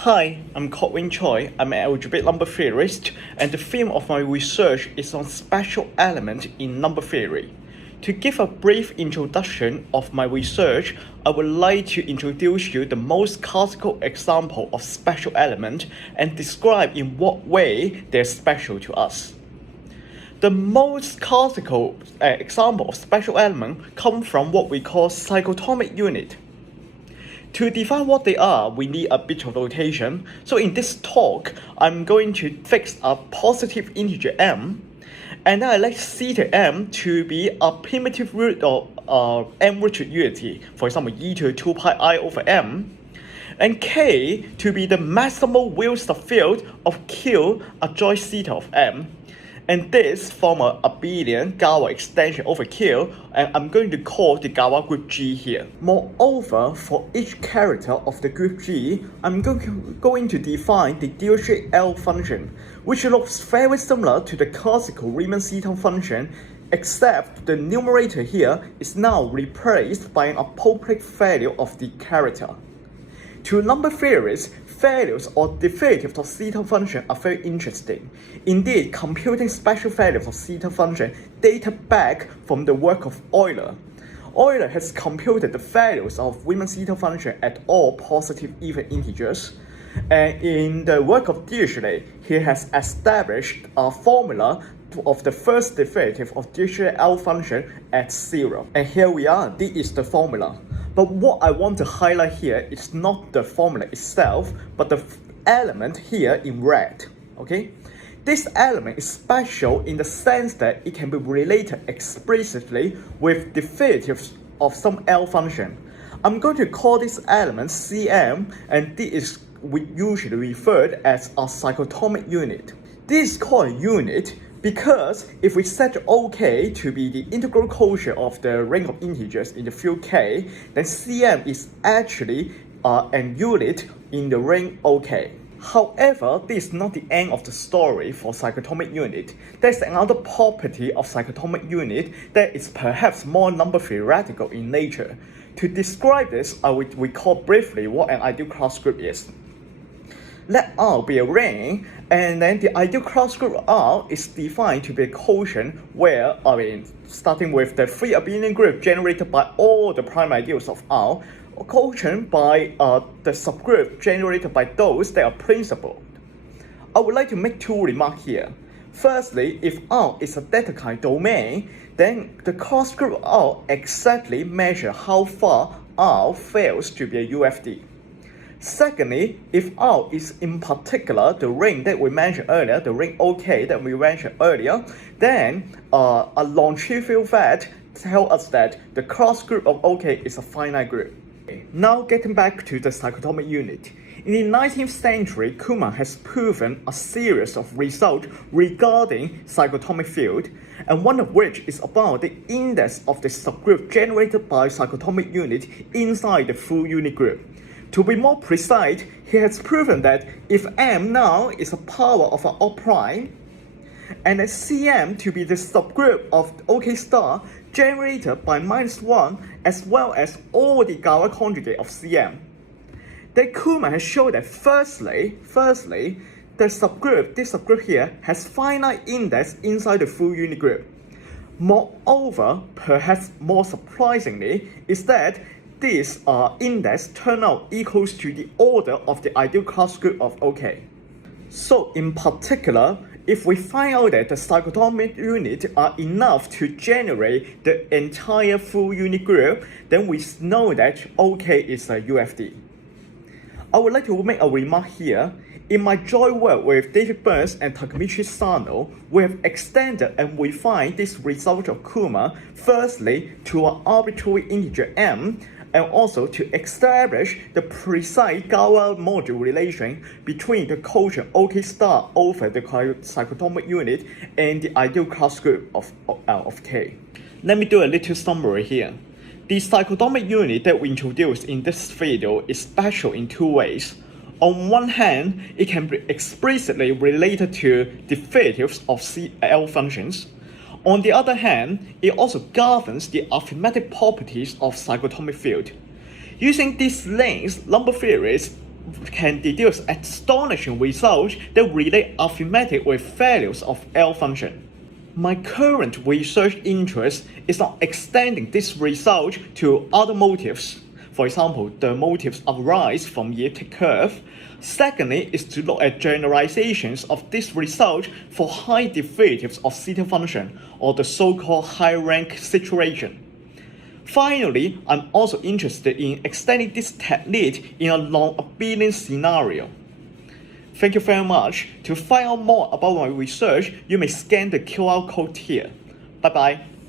Hi, I'm Codwin Choi. I'm an algebraic number theorist, and the theme of my research is on special element in number theory. To give a brief introduction of my research, I would like to introduce you the most classical example of special element and describe in what way they're special to us. The most classical example of special element come from what we call cyclotomic unit. To define what they are, we need a bit of notation. So in this talk, I'm going to fix a positive integer m, and then I let theta m to be a primitive root of m root unity, for example, e to 2 pi I over m, and k to be the maximal real subfield of Q adjoint theta of m. And this form a abelian Galois extension over Q, and I'm going to call the Galois group G here. Moreover, for each character of the group G, I'm going to define the Dirichlet L function, which looks very similar to the classical Riemann-Seton function, except the numerator here is now replaced by an appropriate value of the character. To number theorists, values or derivatives of theta function are very interesting. Indeed, computing special values of theta function dated back from the work of Euler. Euler has computed the values of Riemann-Seton function at all positive even integers. And in the work of Dirichlet, he has established a formula of the first derivative of Dirichlet L function at 0. And here we are, this is the formula. But what I want to highlight here is not the formula itself, but the element here in red, okay? This element is special in the sense that it can be related explicitly with derivatives of some L function. I'm going to call this element Cm, and this is usually referred as a cyclotomic unit. This is called a unit because if we set OK to be the integral quotient of the ring of integers in the field K, then Cm is actually an unit in the ring OK. However, this is not the end of the story for cyclotomic unit. There's another property of cyclotomic unit that is perhaps more number theoretical in nature. To describe this, I will recall briefly what an ideal class group is. Let R be a ring, and then the ideal class group R is defined to be a quotient where, starting with the free abelian group generated by all the prime ideals of R, a quotient by the subgroup generated by those that are principled. I would like to make two remarks here. Firstly, if R is a Dedekind domain, then the class group R exactly measures how far R fails to be a UFD. Secondly, if R is in particular the ring that we mentioned earlier, the ring OK that we mentioned earlier, then a non-trivial fact tells us that the class group of OK is a finite group. Now getting back to the cyclotomic unit. In the 19th century, Kuhlmann has proven a series of results regarding cyclotomic field, and one of which is about the index of the subgroup generated by cyclotomic unit inside the full unit group. To be more precise, he has proven that if M now is a power of an odd prime, and then Cm to be the subgroup of OK star generated by -1 as well as all the Galois conjugate of Cm, then Kuhlmann has shown that firstly, this subgroup here has finite index inside the full unit group. Moreover, perhaps more surprisingly, is that this index turn out equals to the order of the ideal class group of OK. So in particular, if we find out that the cyclotomic unit are enough to generate the entire full unit group, then we know that OK is a UFD. I would like to make a remark here. In my joint work with David Burns and Takemichi Sano, we have extended and refined this result of Kuhlmann firstly to an arbitrary integer m, and also to establish the precise Galois module relation between the quotient OK star over the cyclotomic unit and the ideal class group of K. Let me do a little summary here. The cyclotomic unit that we introduced in this video is special in two ways. On one hand, it can be explicitly related to derivatives of L functions. On the other hand, it also governs the arithmetic properties of cyclotomic field. Using these links, number theorists can deduce astonishing results that relate arithmetic with values of L function. My current research interest is on extending this result to other motifs. For example, the motifs arise from elliptic curve. Secondly is to look at generalizations of this result for high derivatives of zeta function, or the so-called high-rank situation. Finally, I'm also interested in extending this technique in a non-abelian scenario. Thank you very much. To find out more about my research, you may scan the QR code here. Bye bye.